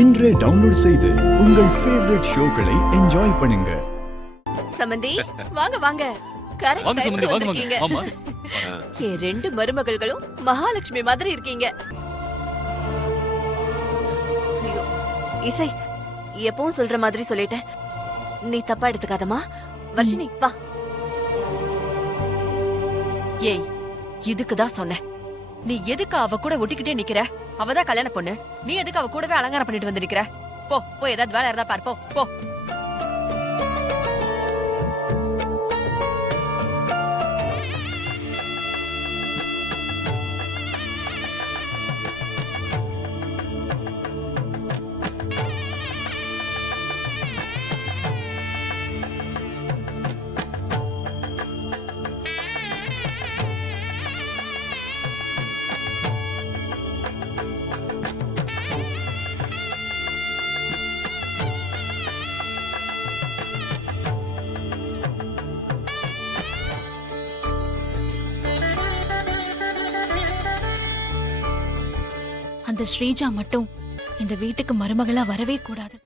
இன்றே டவுன்லோட் செய்து உங்கள் ஃபேவரட் ஷோக்களை என்ஜாய் பண்ணுங்க. சமந்தி வாங்க வாங்க. வாங்க சம்பந்தி, வாங்க வாங்க. ஆமா. என் ரெண்டு மருமகள்களும் மகாலட்சுமி மாதிரி இருக்கீங்க. ஐயோ, இசை எப்பவும் சொல்ற மாதிரி சொல்லிட்டேன், நீ தப்பா எடுத்துக்காதமா. வர்ஷினி வா. ஏய், இதுக்குதான் சொன்னேன். நீ எதுக்கு அவ கூட ஒட்டிக்கிட்டே நிக்கிற? அவதான் கல்யாண பொண்ணு. நீ எதுக்கு அவ கூடவே அலங்காரம் பண்ணிட்டு வந்து நிக்கிற? போ போ, ஏதாவது வேலை இருந்தா பாரு. போ போ. அந்த ஸ்ரீஜா மட்டும் இந்த வீட்டுக்கு மருமகளா வரவே கூடாது.